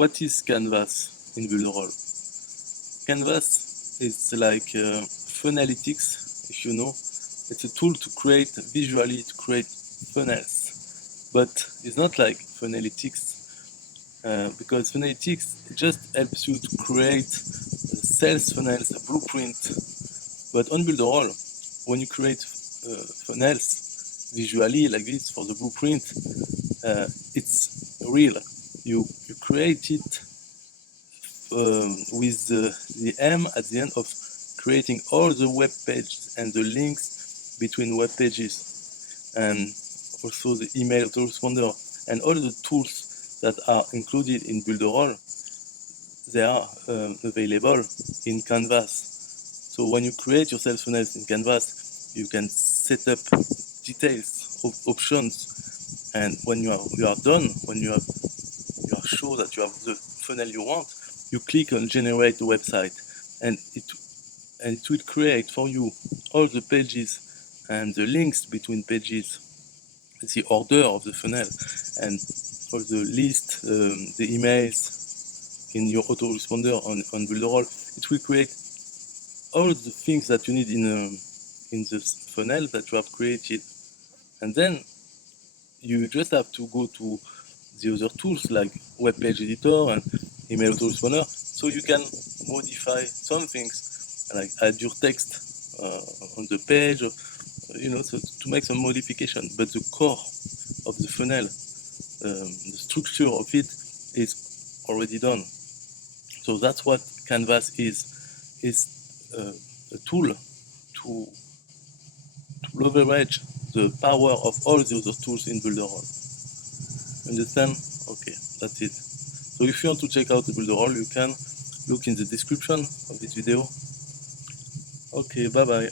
What is Canvas in Builderall? Canvas is like funnelytics, if you know. It's a tool to create funnels, but it's not like funnelytics because funnelytics just helps you to create sales funnels, a blueprint. But on Builderall, when you create funnels visually like this for the blueprint, it's real. You create it with the aim at the end of creating all the web pages and the links between web pages, and also the email autoresponder and all the tools that are included in Builderall. They are available in Canvas. So when you create your sales funnels in Canvas, you can set up details, options, and when you are done, when you are sure that you have the funnel you want, you click on generate the website, and it will create for you all the pages and the links between pages, the order of the funnel, and all the list, the emails in your autoresponder on Builderall. It will create all the things that you need in the funnel that you have created, and then you just have to go to the other tools like web page editor and email autoresponder, so you can modify some things like add your text on the page, or, so to make some modification. But the core of the funnel, the structure of it is already done. So that's what Canvas is. It's a tool to leverage the power of all the other tools in Builderall. Understand? Okay, that's it. So if you want to check out the Builderall, you can look in the description of this video. Okay, bye bye.